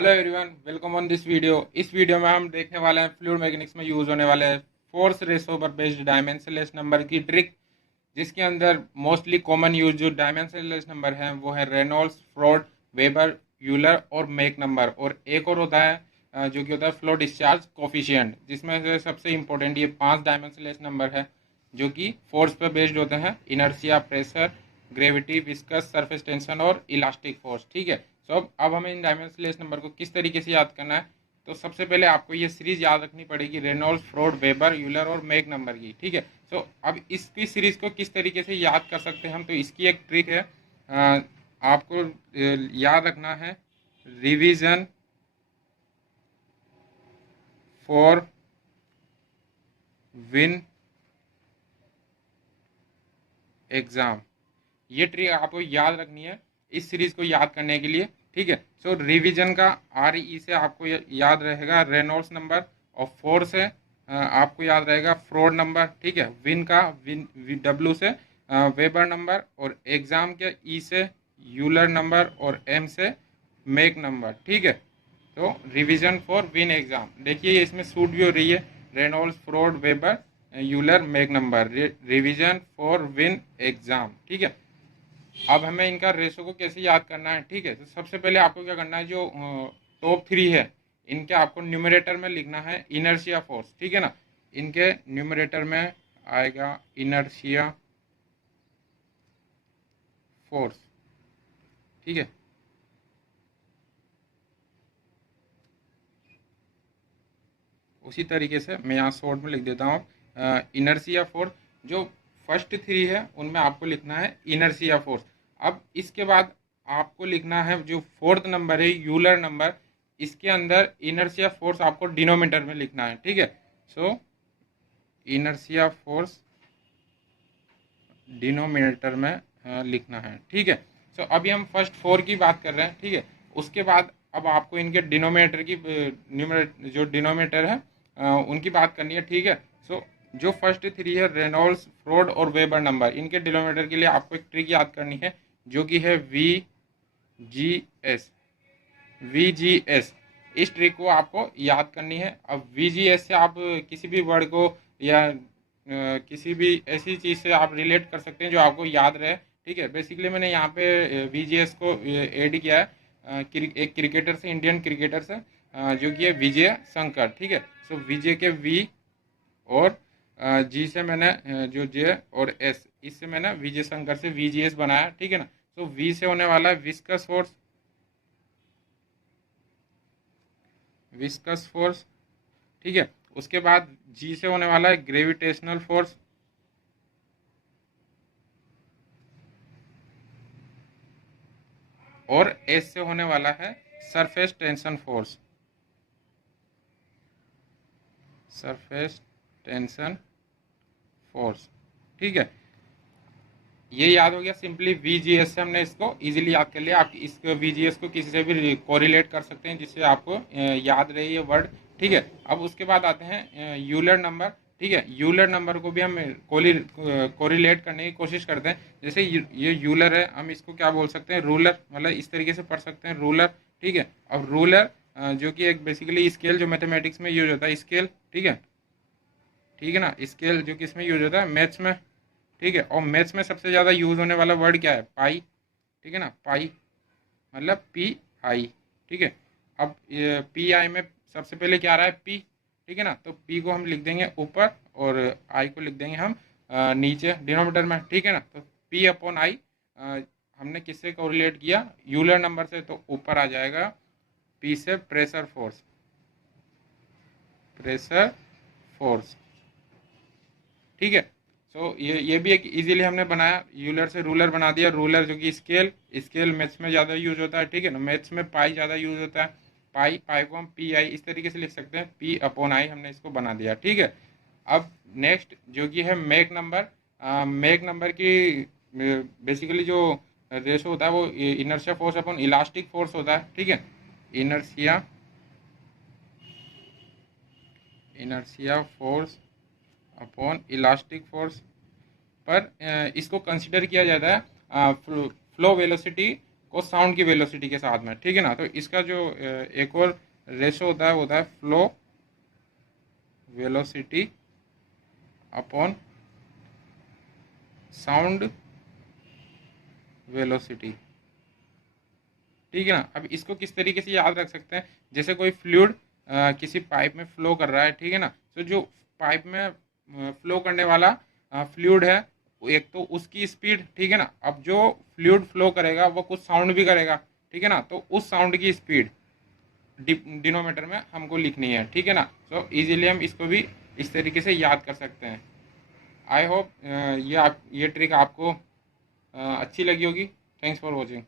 Hello everyone, welcome on this video. इस video में हम देखने वाले हैं फ्लूइड मैकेनिक्स में यूज होने वाले फोर्स रेशो पर बेस्ड डायमेंशनलेस नंबर की ट्रिक, जिसके अंदर मोस्टली कॉमन यूज जो डायमेंशनलेस नंबर है वो है रेनॉल्ड्स, फ्रोड, वेबर, यूलर और मेक नंबर। और एक और होता है जो कि होता है फ्लो डिस्चार्ज कोफिशिएंट, जिसमें से सबसे इंपॉर्टेंट ये 5 डायमेंशनलेस नंबर है जो कि फोर्स पर बेस्ड होते हैं: inertia, pressure, gravity, viscous, surface tension और इलास्टिक फोर्स। ठीक है। सो अब हमें इन डायमेंशनलेस नंबर को किस तरीके से याद करना है, तो सबसे पहले आपको ये सीरीज याद रखनी पड़ेगी रेनॉल्ड्स, फ्रोड, वेबर, यूलर और मेक नंबर की। ठीक है। सो अब इसकी सीरीज को किस तरीके से याद कर सकते हैं हम, तो इसकी एक ट्रिक है। आपको याद रखना है रिवीजन फॉर विन एग्जाम। ये ट्रिक आपको याद रखनी है इस सीरीज को याद करने के लिए। ठीक है। सो रिवीजन का आर ई से आपको याद रहेगा रेनॉल्ड्स नंबर, और फोर से आपको याद रहेगा फ्रोड नंबर। ठीक है। विन का विन डब्ल्यू से वेबर नंबर, और एग्जाम के ई से यूलर नंबर, और एम से मेक नंबर। ठीक है। तो रिवीजन फॉर विन एग्जाम, देखिए ये इसमें सूट भी हो रही है, Reynolds, fraud, weber, Euler, make number, revision for win exam. ठीक है। अब हमें इनका रेशो को कैसे याद करना है। ठीक है। तो सबसे पहले आपको क्या करना है, जो टॉप थ्री है इनके आपको न्यूमरेटर में लिखना है इनर्शिया फोर्स। ठीक है ना। इनके न्यूमरेटर में आएगा इनर्शिया फोर्स। ठीक है। उसी तरीके से मैं यहाँ शॉर्ट में लिख देता हूँ इनर्शिया फोर्स। जो फर्स्ट थ्री है उनमें आपको लिखना है इनर्शिया फोर्स। अब इसके बाद आपको लिखना है जो फोर्थ नंबर है यूलर नंबर, इसके अंदर इनर्शिया फोर्स आपको डिनोमिनेटर में लिखना है। ठीक है। सो इनर्शिया फोर्स डिनोमिनेटर में लिखना है। ठीक है। सो अभी हम फर्स्ट फोर की बात कर रहे हैं। ठीक है। उसके बाद अब आपको इनके डिनोमिनेटर की जो डिनोमिनेटर है उनकी बात करनी है। ठीक है। सो जो फर्स्ट थ्री है रेनॉल्ड्स, फ्रोड और वेबर नंबर, इनके डिनोमिनेटर के लिए आपको एक ट्रिक याद करनी है जो कि है VGS। VGS, इस ट्रिक को आपको याद करनी है। अब VGS से आप किसी भी वर्ड को या किसी भी ऐसी चीज़ से आप रिलेट कर सकते हैं जो आपको याद रहे। ठीक है। बेसिकली मैंने यहाँ पे VGS को ऐड किया है एक क्रिकेटर से, इंडियन क्रिकेटर से, जो कि है विजय शंकर। ठीक है। सो विजय के V और जी से मैंने जो J और S, इससे मैंने विजय शंकर से VGS बनाया। ठीक है ना। सो V से होने वाला है विस्कस फोर्स। Viscous force. ठीक है। उसके बाद जी से होने वाला है ग्रेविटेशनल फोर्स। और एस से होने वाला है surface tension force. Surface tension force. ठीक है। ये याद हो गया। सिंपली VGS से हमने इसको इजीली याद कर लिया। आप इस VGS को किसी से भी कोरिलेट कर सकते हैं जिससे आपको याद रहे ये वर्ड। ठीक है। अब उसके बाद आते हैं यूलर नंबर। ठीक है। यूलर नंबर को भी हम कोरिलेट करने की कोशिश करते हैं। जैसे ये यूलर है, हम इसको क्या बोल सकते हैं, रूलर, मतलब इस तरीके से पढ़ सकते हैं, रूलर। ठीक है। अब रूलर जो कि एक बेसिकली स्केल जो मैथमेटिक्स में यूज होता है, स्केल। ठीक है। ठीक है ना। स्केल जो कि इसमें यूज होता है मैथ्स में। ठीक है। और मैथ्स में सबसे ज़्यादा यूज होने वाला वर्ड क्या है, पाई। ठीक है ना। पाई मतलब PI। ठीक है। अब PI में सबसे पहले क्या आ रहा है, P। ठीक है ना। तो P को हम लिख देंगे ऊपर, और I को लिख देंगे हम नीचे डिनोमिनेटर में। ठीक है ना। तो P अपॉन I हमने किससे कोरिलेट किया, यूलर नंबर से, तो ऊपर आ जाएगा P से प्रेशर फोर्स। Pressure force. ठीक है। सो ये भी एक इजीली हमने बनाया, यूलर से रूलर बना दिया। रूलर जो कि स्केल, स्केल मैथ्स में ज़्यादा यूज होता है। ठीक है ना। मैथ्स में पाई ज़्यादा यूज होता है। पाई, पाई को हम PI इस तरीके से लिख सकते हैं, P अपॉन I हमने इसको बना दिया। ठीक है। अब नेक्स्ट जो कि है मेक नंबर। मेक नंबर की बेसिकली जो रेशो होता है वो inertia force upon elastic force होता है। ठीक है। Inertia inertia force upon elastic force पर इसको कंसिडर किया जाता है फ्लो वेलोसिटी को साउंड की वेलोसिटी के साथ में, ठीक है ना। तो इसका जो एक और रेशो होता है वो होता है flow velocity upon sound velocity, ठीक है ना। अब इसको किस तरीके से याद रख सकते हैं, जैसे कोई फ्लूइड किसी पाइप में फ्लो कर रहा है, ठीक है ना। तो जो पाइप में फ्लो करने वाला फ्लूइड है, एक तो उसकी स्पीड, ठीक है ना। अब जो फ्लूइड फ्लो करेगा वो कुछ साउंड भी करेगा, ठीक है ना। तो उस साउंड की स्पीड डिनोमीटर में हमको लिखनी है, ठीक है ना। तो इजीली हम इसको भी इस तरीके से याद कर सकते हैं। आई होप ये ट्रिक आपको अच्छी लगी होगी। Thanks for watching.